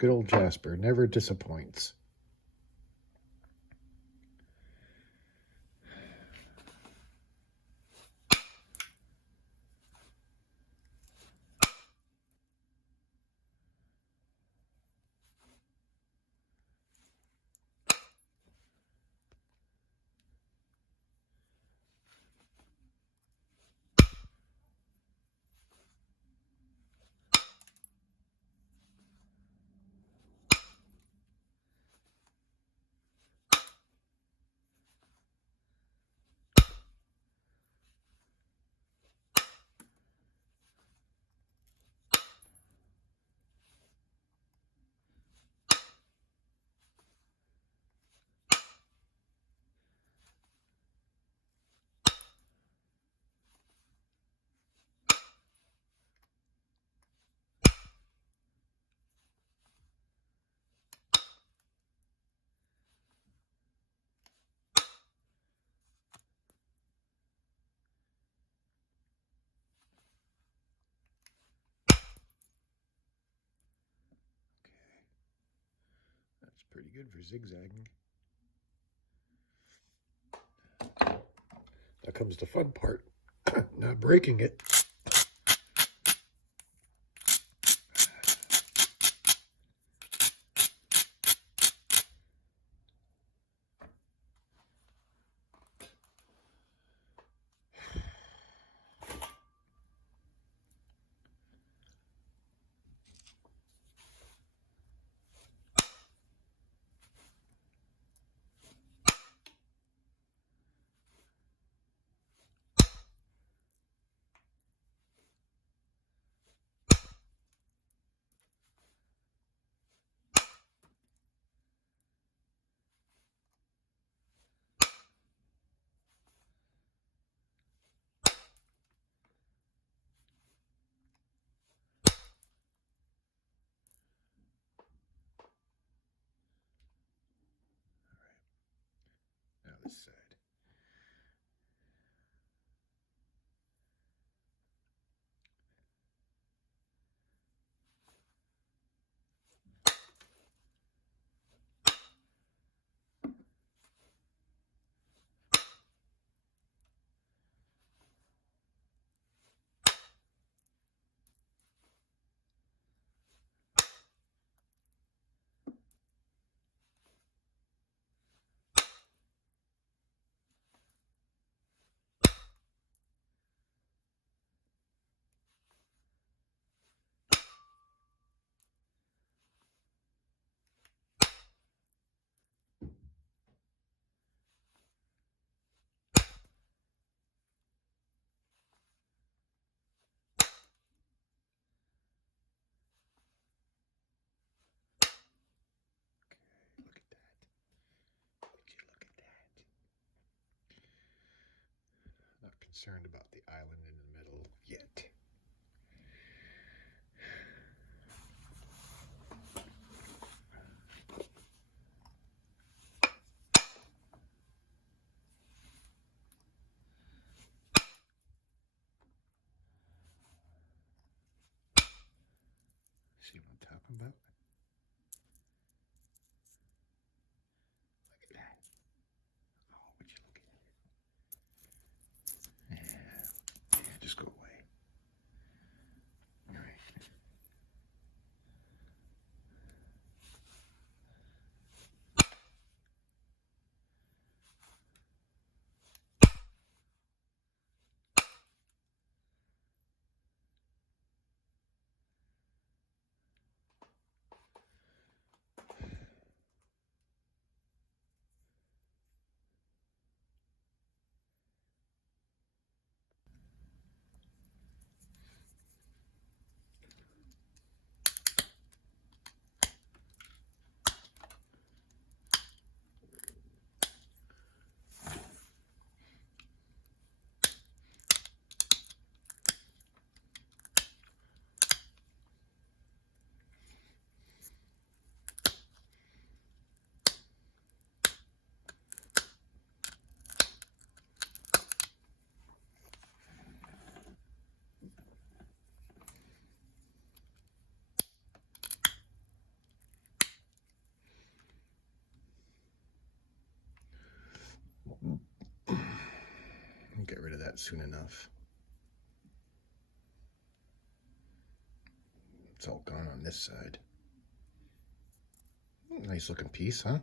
Good old Jasper, never disappoints. That's pretty good for zigzagging. Now comes the fun part, not breaking it. Now this side. Look at that. Would you look at that? Not concerned about the island in the middle yet. See what I'm talking about? Look at that. Oh, would you look at it? Yeah, just go away. All right. soon enough. It's all gone on this side. Nice looking piece, huh?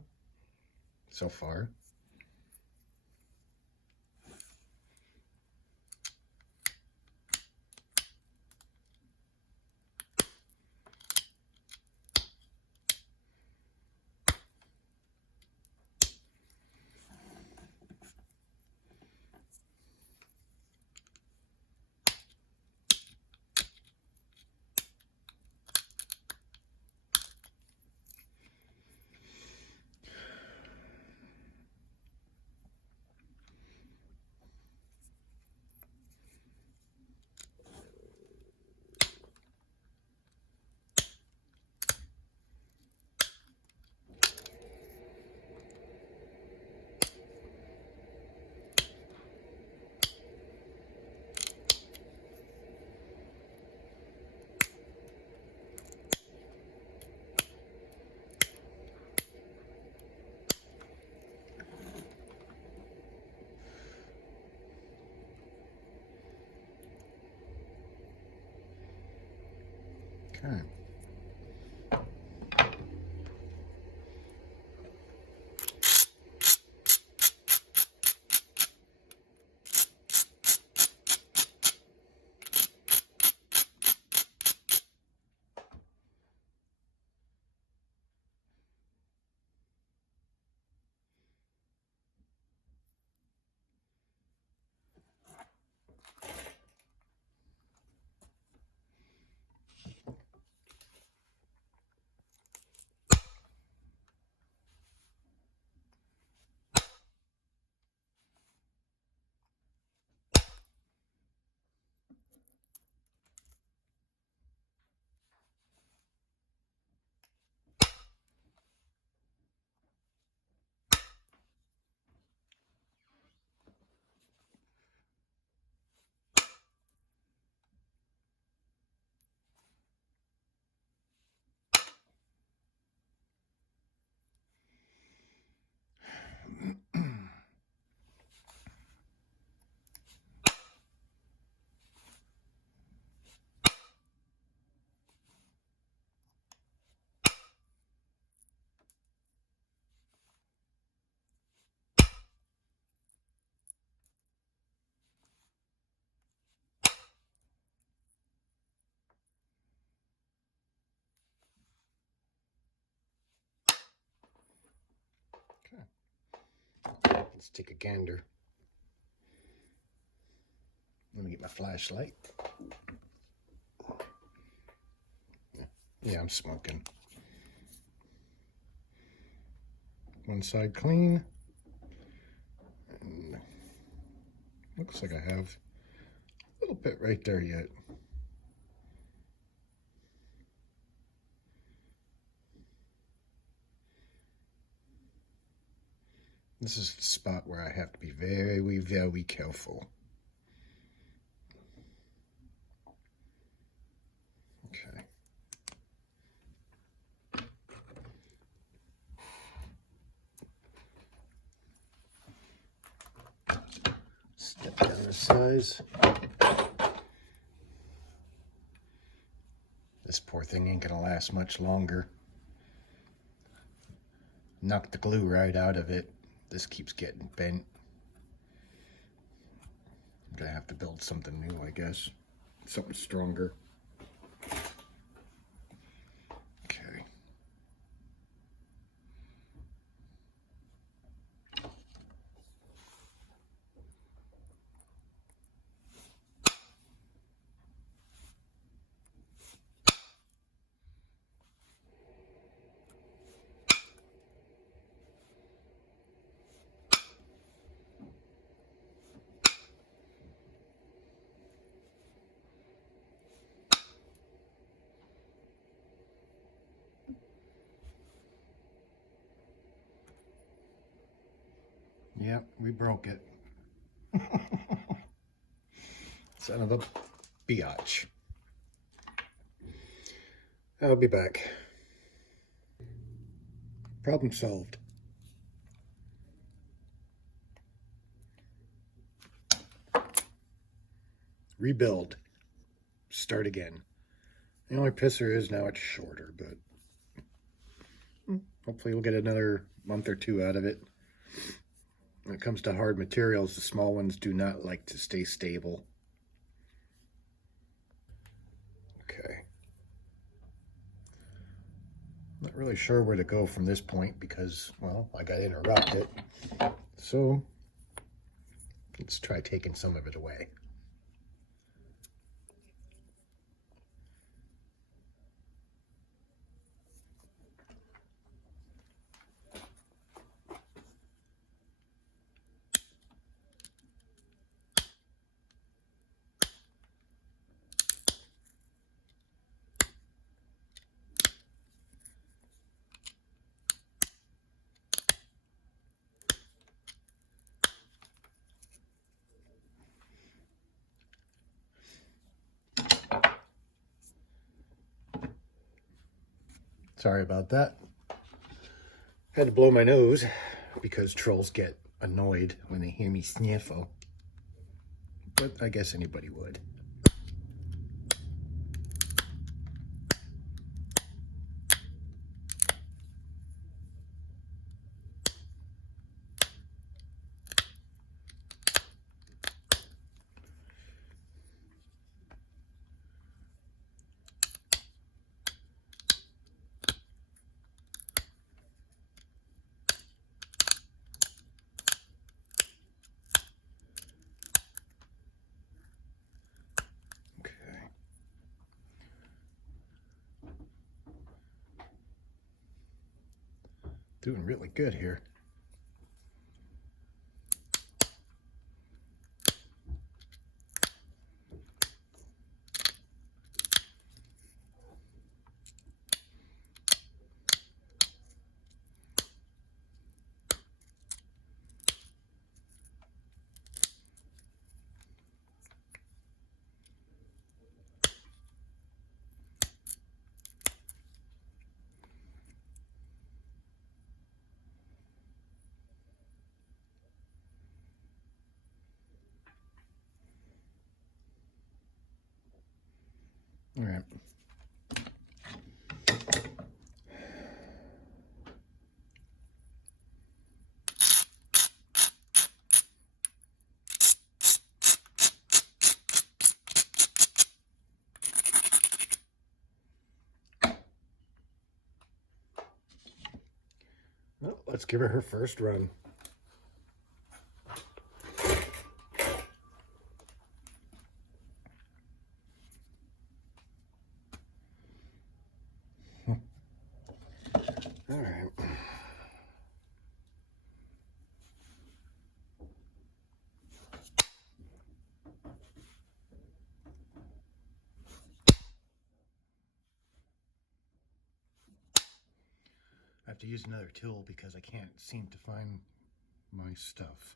So far. Okay. Let's take a gander. Let me get my flashlight. Yeah, I'm smoking. One side clean. And looks like I have a little bit right there yet. This is the spot where I have to be very, very careful. Okay. Step down the size. This poor thing ain't gonna last much longer. Knocked the glue right out of it. This keeps getting bent. I'm gonna have to build something new, I guess. Something stronger. Okay. Yep, we broke it. Son of a biatch. I'll be back. Problem solved. rebuild, start again. The only pisser is now it's shorter, but hopefully we'll get another month or two out of it. When it comes to hard materials, the small ones do not like to stay stable. Okay. Not really sure where to go from this point because, well, I got interrupted. So let's try taking some of it away. Sorry about that. Had to blow my nose because trolls get annoyed when they hear me sniffle. But I guess anybody would. Doing really good here. All right. Well, let's give her first run. All right. I have to use another tool because I can't seem to find my stuff.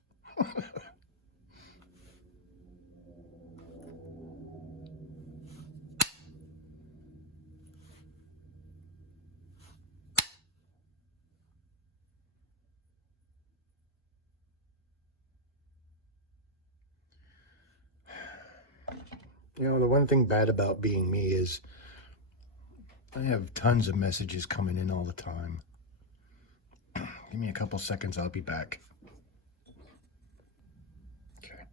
You know, the one thing bad about being me is I have tons of messages coming in all the time. Give me a couple seconds, I'll be back. Okay.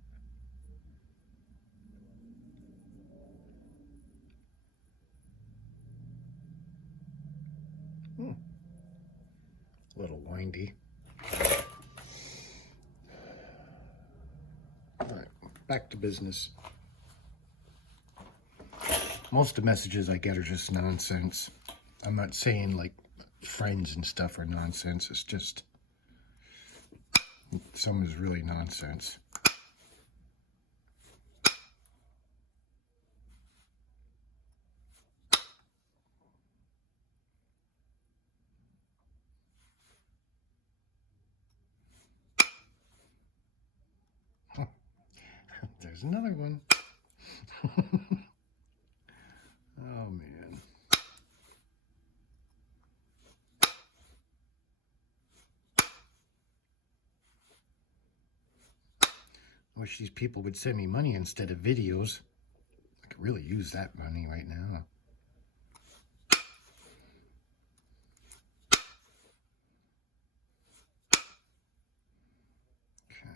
A little windy. All right, back to business. Most of the messages I get are just nonsense. I'm not saying like friends and stuff are nonsense. It's just some is really nonsense. There's another one. Oh man. I wish these people would send me money instead of videos. could really use that money right now. Okay.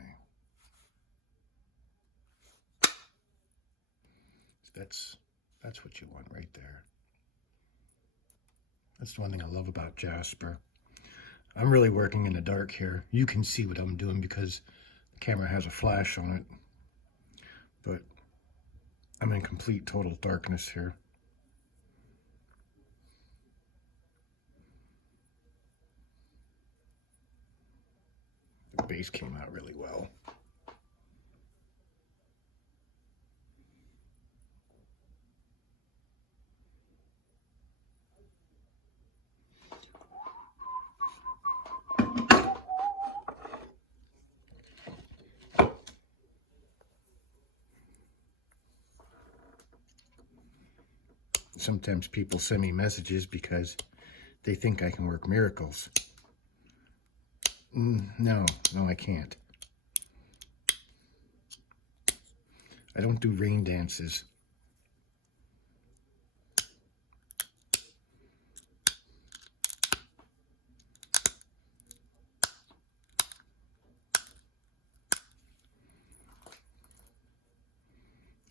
That's what you want right there. That's the one thing I love about Jasper. I'm really working in the dark here. You can see what I'm doing because the camera has a flash on it. But I'm in complete total darkness here. The bass came out really well. Sometimes people send me messages because they think I can work miracles. No, I can't. I don't do rain dances.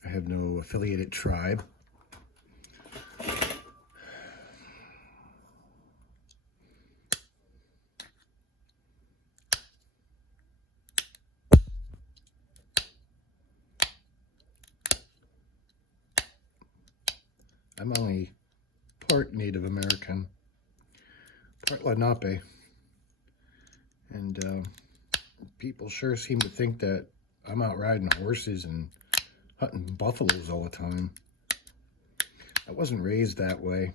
I have no affiliated tribe. I'm only part Native American, part Lenape, and people sure seem to think that I'm out riding horses and hunting buffaloes all the time. I wasn't raised that way.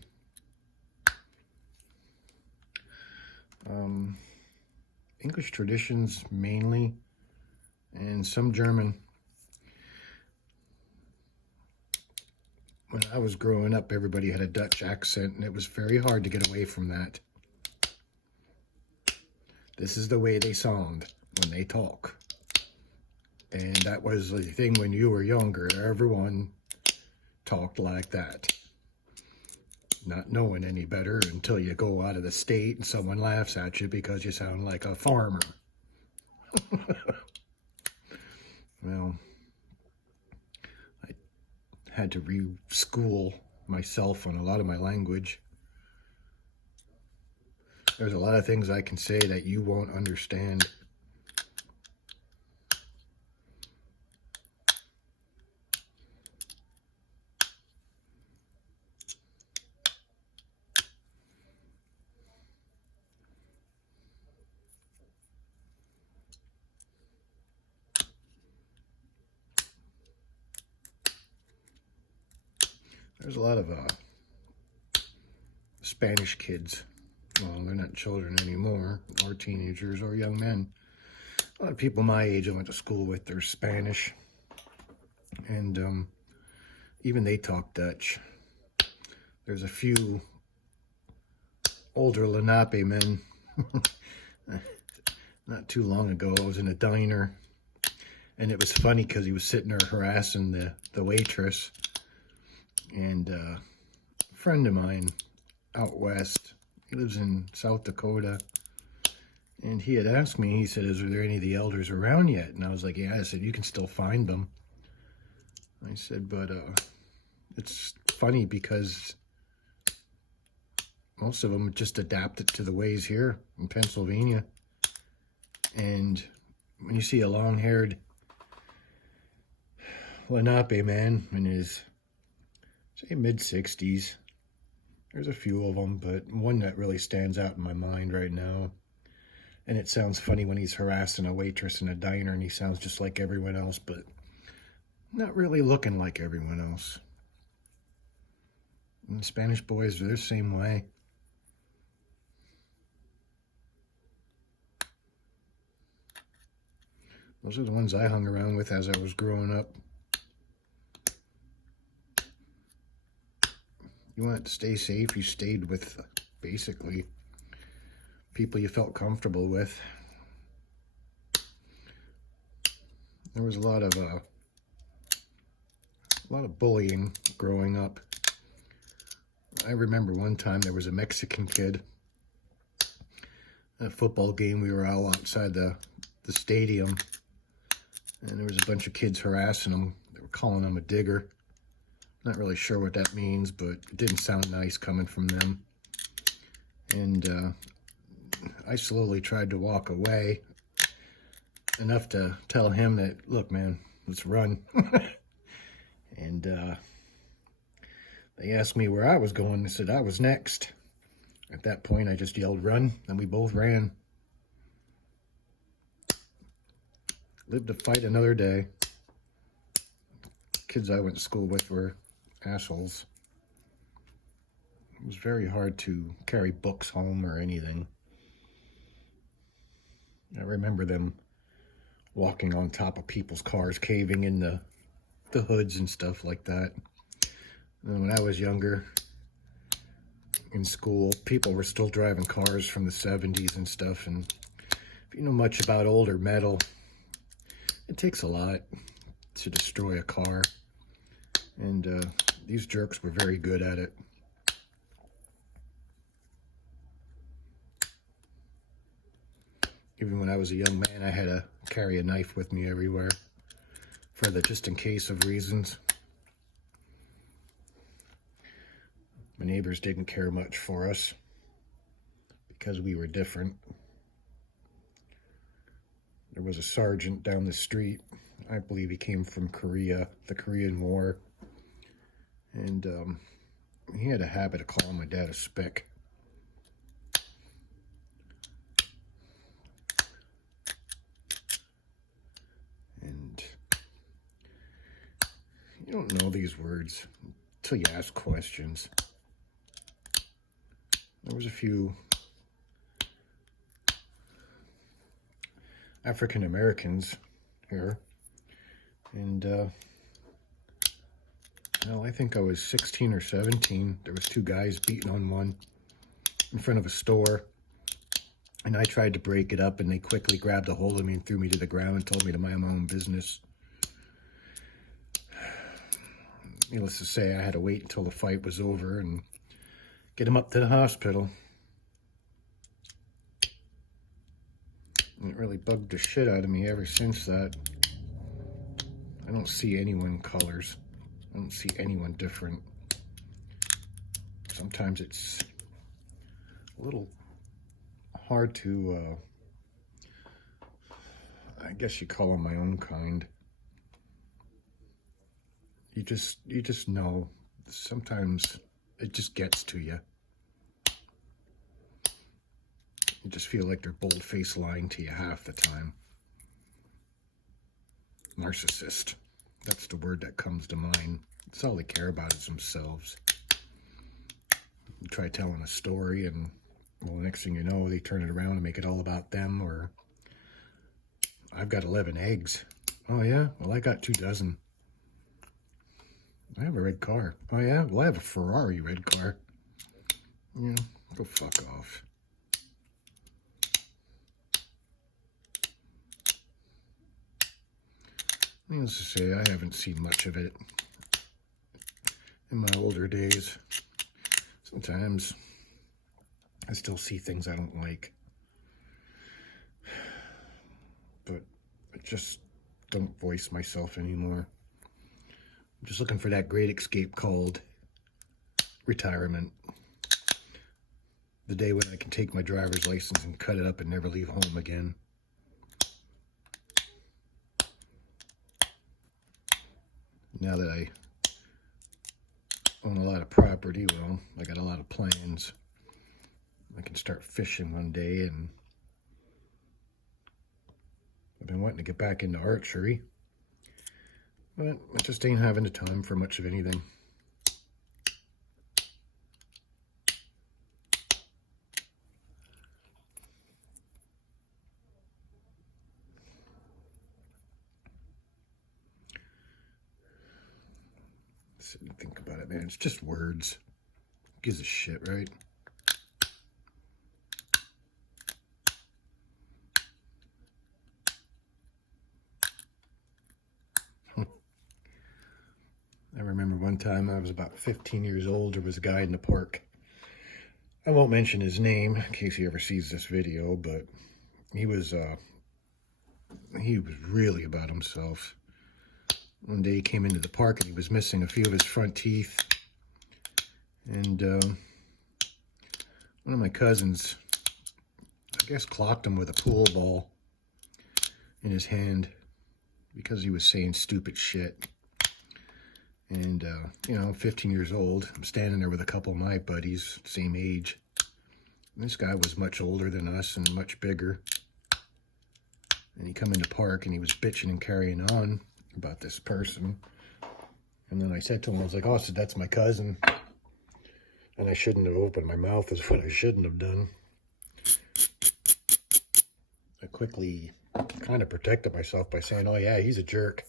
English traditions mainly, and some German. When I was growing up, everybody had a Dutch accent, and it was very hard to get away from that. This is the way they sound when they talk. And that was the thing when you were younger. Everyone talked like that. Not knowing any better until you go out of the state and someone laughs at you because you sound like a farmer. Well, I had to re-school myself on a lot of my language. There's a lot of things I can say that you won't understand. There's a lot of Spanish kids. Well, they're not children anymore, or teenagers, or young men. A lot of people my age I went to school with, they're Spanish. And even they talk Dutch. There's a few older Lenape men. Not too long ago, I was in a diner. And it was funny because he was sitting there harassing the waitress. And a friend of mine out west, he lives in South Dakota, and he had asked me, he said, "Is there any of the elders around yet?" And I was like, "Yeah." I said, "You can still find them." I said, "But it's funny because most of them just adapted to the ways here in Pennsylvania. And when you see a long-haired Lenape man in his, say, mid-60s, there's a few of them, but one that really stands out in my mind right now. And it sounds funny when he's harassing a waitress in a diner and he sounds just like everyone else, but not really looking like everyone else. And the Spanish boys, they're the same way. Those are the ones I hung around with as I was growing up. You wanted to stay safe, you stayed with, basically, people you felt comfortable with. There was a lot of A lot of bullying growing up. I remember one time there was a Mexican kid at a football game. We were all outside the stadium, and there was a bunch of kids harassing him. They were calling him a digger. Not really sure what that means, but it didn't sound nice coming from them. And I slowly tried to walk away, enough to tell him that, look, man, let's run. And they asked me where I was going. I said I was next. At that point, I just yelled, run, and we both ran. Lived to fight another day. Kids I went to school with were assholes. It was very hard to carry books home or anything. I remember them walking on top of people's cars, caving in the hoods and stuff like that. And when I was younger, in school, people were still driving cars from the 70s and stuff. And if you know much about older metal, it takes a lot to destroy a car. And these jerks were very good at it. Even when I was a young man, I had to carry a knife with me everywhere for the just in case of reasons. My neighbors didn't care much for us because we were different. There was a sergeant down the street. I believe he came from Korea, the Korean War. And he had a habit of calling my dad a spick. And you don't know these words until you ask questions. There was a few African Americans here, and well, I think I was 16 or 17. There was two guys beating on one in front of a store, and I tried to break it up, and they quickly grabbed a hold of me and threw me to the ground and told me to mind my own business. Needless to say, I had to wait until the fight was over and get him up to the hospital. And it really bugged the shit out of me ever since that. I don't see anyone colors. I don't see anyone different. Sometimes it's a little hard to, I guess you call them my own kind. You just know. Sometimes it just gets to you. You just feel like they're bold-faced lying to you half the time. Narcissist. That's the word that comes to mind. It's all they care about is themselves. You try telling a story and, well, the next thing you know, they turn it around and make it all about them. Or, I've got 11 eggs. Oh, yeah? Well, I got 2 dozen. I have a red car. Oh, yeah? Well, I have a Ferrari red car. Yeah, go fuck off. Needless to say, I haven't seen much of it in my older days. Sometimes I still see things I don't like. But I just don't voice myself anymore. I'm just looking for that great escape called retirement. The day when I can take my driver's license and cut it up and never leave home again. Now that I own a lot of property, well, I got a lot of plans. I can start fishing one day, and I've been wanting to get back into archery, but I just ain't having the time for much of anything. Sit and think about it, man. It's just words. Who gives a shit, right? I remember one time I was about 15 years old. There was a guy in the park. I won't mention his name in case he ever sees this video, but he was really about himself. One day he came into the park and he was missing a few of his front teeth. And one of my cousins, I guess, clocked him with a pool ball in his hand because he was saying stupid shit. And, you know, 15 years old, I'm standing there with a couple of my buddies, same age. And this guy was much older than us and much bigger. And he come in the park and he was bitching and carrying on about this person. And then I said to him, I was like, oh, so that's my cousin. And I shouldn't have opened my mouth, is what I shouldn't have done. I quickly kind of protected myself by saying, oh yeah, he's a jerk.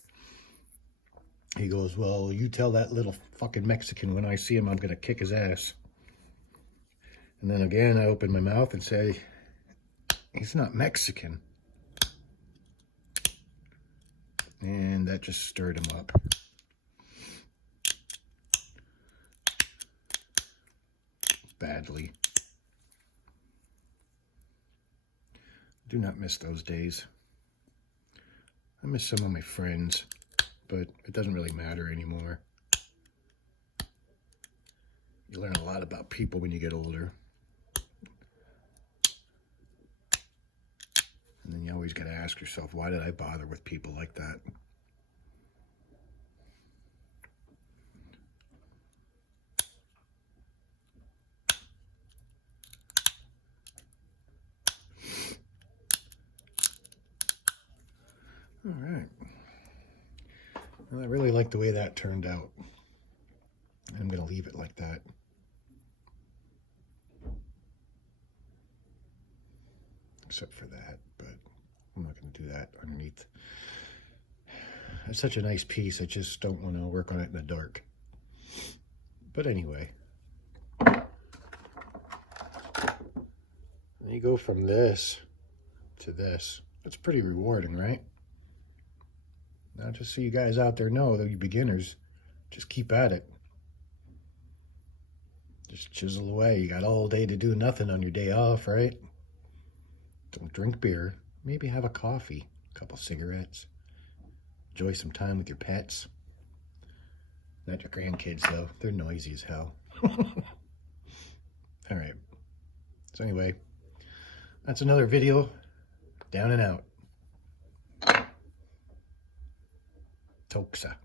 He goes, well, you tell that little fucking Mexican when I see him, I'm going to kick his ass. And then again, I opened my mouth and say, he's not Mexican. And that just stirred him up. Badly. Do not miss those days. I miss some of my friends, but it doesn't really matter anymore. You learn a lot about people when you get older. And then you always got to ask yourself, why did I bother with people like that? All right. Well, I really like the way that turned out. I'm going to leave it like that. Except for that, but I'm not going to do that underneath. It's such a nice piece, I just don't want to work on it in the dark. But anyway. And you go from this to this. That's pretty rewarding, right? Now, just so you guys out there know, though, you beginners, just keep at it. Just chisel away. You got all day to do nothing on your day off, right? Don't drink beer. Maybe have a coffee, a couple cigarettes. Enjoy some time with your pets. Not your grandkids, though. They're noisy as hell. All right. So anyway, that's another video. Down and out. Toxa.